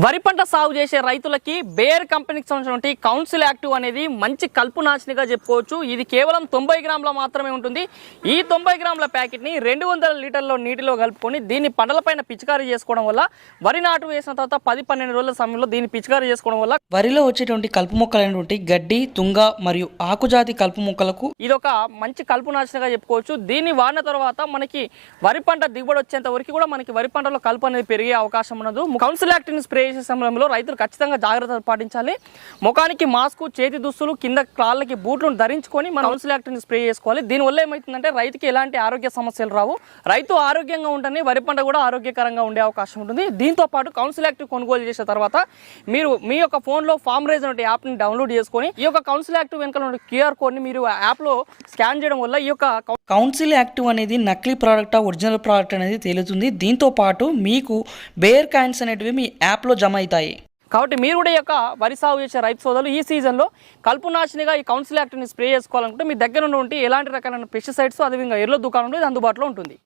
వరి పంట సాగు చేసే రైతులకి బేర్ కంపెనీకి సంబంధించినటువంటి కౌన్సిల్ యాక్టివ్ అనేది మంచి కలుపు నాశనిగా చెప్పుకోవచ్చు. ఇది కేవలం తొంభై గ్రాముల మాత్రమే ఉంటుంది. ఈ తొంభై గ్రాముల ప్యాకెట్ని రెండు వందల లీటర్ల నీటిలో కలుపుకొని దీన్ని పంటలపైన పిచికారీ చేసుకోవడం వల్ల వరి నాటు వేసిన తర్వాత పది పన్నెండు రోజుల సమయంలో దీన్ని పిచికారీ చేసుకోవడం వల్ల వరిలో వచ్చేటువంటి కలుపు మొక్కలైనటువంటి గడ్డి తుంగ మరియు ఆకుజాతి కలుపు మొక్కలకు ఇది ఒక మంచి కలుపు నాశనగా చెప్పుకోవచ్చు. దీన్ని వాడిన తర్వాత మనకి వరి పంట దిగుబడి వచ్చేంత వరకు కూడా మనకి వరి పంటలో కలుపు అనేది పెరిగే అవకాశం ఉన్నది కౌన్సిల్ యాక్టివ్ని స్ప్రే వేసే సమయంలో రైతులు ఖచ్చితంగా జాగ్రత్తలు పాటించాలి. ముఖానికి మాస్క్ చేతి దుస్తులు కింద కాళ్ళకి బూట్లను ధరించుకొని మనం కౌన్సిల్ యాక్టివ్ని స్ప్రే చేసుకోవాలి. దీనివల్ల ఏమవుతుందంటే రైతుకి ఎలాంటి ఆరోగ్య సమస్యలు రావు. రైతు ఆరోగ్యంగా ఉంటుంది వరి పంట కూడా ఆరోగ్యకరంగా ఉండే అవకాశం ఉంటుంది. దీంతో పాటు కౌన్సిల్ యాక్టివ్ కొనుగోలు చేసిన తర్వాత మీరు మీ యొక్క ఫోన్లో ఫామ్ రైజ్ అనే యాప్ని డౌన్లోడ్ చేసుకొని ఈ యొక్క కౌన్సిల్ యాక్టివ్ వెనుక ఉన్న క్యూఆర్ కోడ్ని మీరు ఆ యాప్లో స్కాన్ చేయడం వల్ల ఈ యొక్క కౌన్సిల్ యాక్టివ్ అనేది నకిలీ ప్రోడక్టా ఒరిజినల్ ప్రోడక్ట్ అనేది తేలుతుంది. దీంతో పాటు మీకు బేర్ కాయిన్స్ అనేటివి మీ యాప్లో జమ అవుతాయి కాబట్టి మీరు కూడా ఈ యొక్క వరి సాగు చేసే రైతు సోదరులు ఈ సీజన్లో కల్పునాశినిగా ఈ కౌన్సిల్ యాక్ట్ని స్ప్రే చేసుకోవాలనుకుంటే మీ దగ్గర ఉన్నటువంటి ఎలాంటి రకాలైన పెస్టిసైడ్స్ అదేవిధంగా ఎర్ల దుకాణంలో ఇది అందుబాటులో ఉంటుంది.